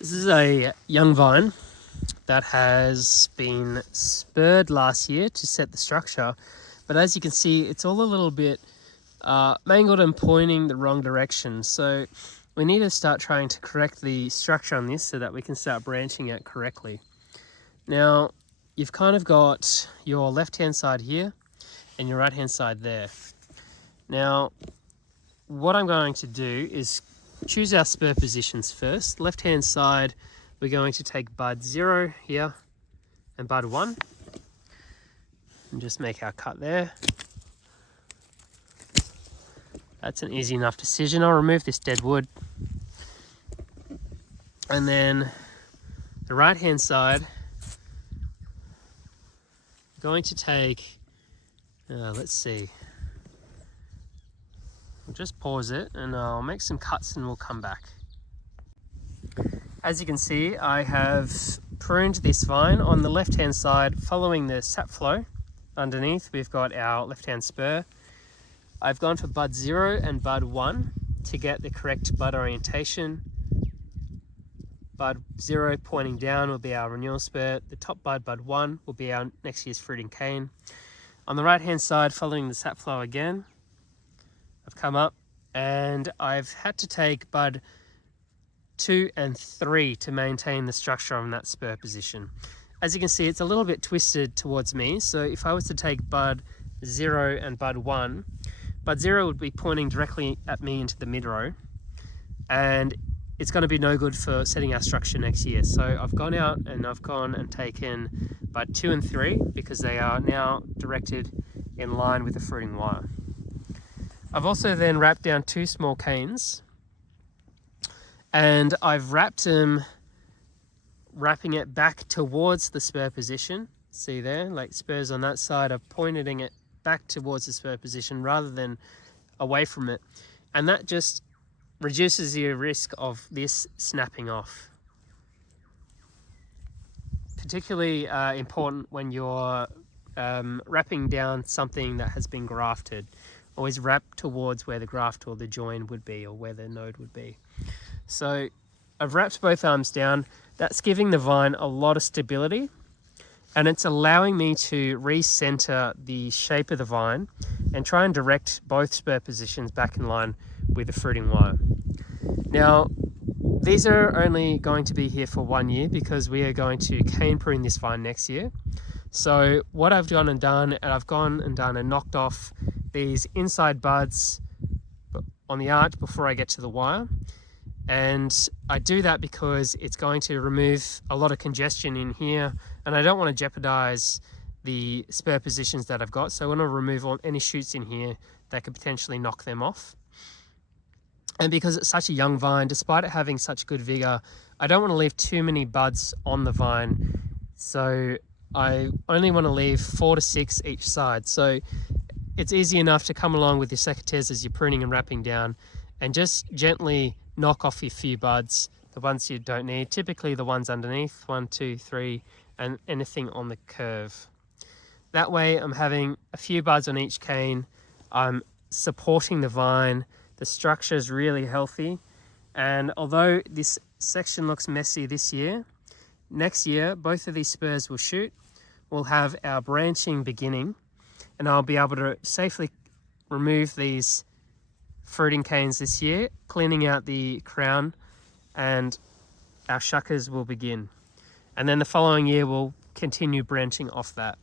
This is a young vine that has been spurred last year to set the structure, but as you can see, it's all a little bit mangled and pointing the wrong direction. So we need to start trying to correct the structure on this so that we can start branching out correctly. Now, you've kind of got your left-hand side here and your right-hand side there. Now, what I'm going to do is choose our spur positions first. Left-hand side, we're going to take bud 0 here and bud 1 and just make our cut there. That's an easy enough decision. I'll remove this dead wood. And then the right-hand side, I'm going to take, let's see. I'll just pause it and I'll make some cuts and we'll come back. As you can see, I have pruned this vine on the left-hand side following the sap flow. Underneath, we've got our left-hand spur. I've gone for bud 0 and bud 1 to get the correct bud orientation. Bud 0 pointing down will be our renewal spur. The top bud, bud 1, will be our next year's fruiting cane. On the right-hand side, following the sap flow again, I've come up and I've had to take bud 2 and 3 to maintain the structure on that spur position. As you can see, it's a little bit twisted towards me. So if I was to take bud 0 and bud 1, bud 0 would be pointing directly at me into the mid row, and it's going to be no good for setting our structure next year. So I've gone out and I've gone and taken bud 2 and 3 because they are now directed in line with the fruiting wire. I've also then wrapped down 2 small canes, and I've wrapped them, wrapping it back towards the spur position. See there, like spurs on that side, I'm pointing it back towards the spur position rather than away from it. And that just reduces the risk of this snapping off. Particularly important when you're wrapping down something that has been grafted. Always wrap towards where the graft or the join would be, or where the node would be. So I've wrapped both arms down. That's giving the vine a lot of stability, and it's allowing me to recenter the shape of the vine and try and direct both spur positions back in line with the fruiting wire. Now, these are only going to be here for 1 year because we are going to cane prune this vine next year. So what I've gone and done and knocked off these inside buds on the arch before I get to the wire. And I do that because it's going to remove a lot of congestion in here, and I don't want to jeopardize the spur positions that I've got. So I want to remove any shoots in here that could potentially knock them off. And because it's such a young vine, despite it having such good vigor, I don't want to leave too many buds on the vine. So I only want to leave 4 to 6 each side. So it's easy enough to come along with your secateurs as you're pruning and wrapping down and just gently knock off your few buds, the ones you don't need, typically the ones underneath, 1, 2, 3, and anything on the curve. That way I'm having a few buds on each cane, I'm supporting the vine, the structure is really healthy, and although this section looks messy this year, next year both of these spurs will shoot, we'll have our branching beginning, and I'll be able to safely remove these fruiting canes this year, cleaning out the crown, and our shuckers will begin. And then the following year we'll continue branching off that.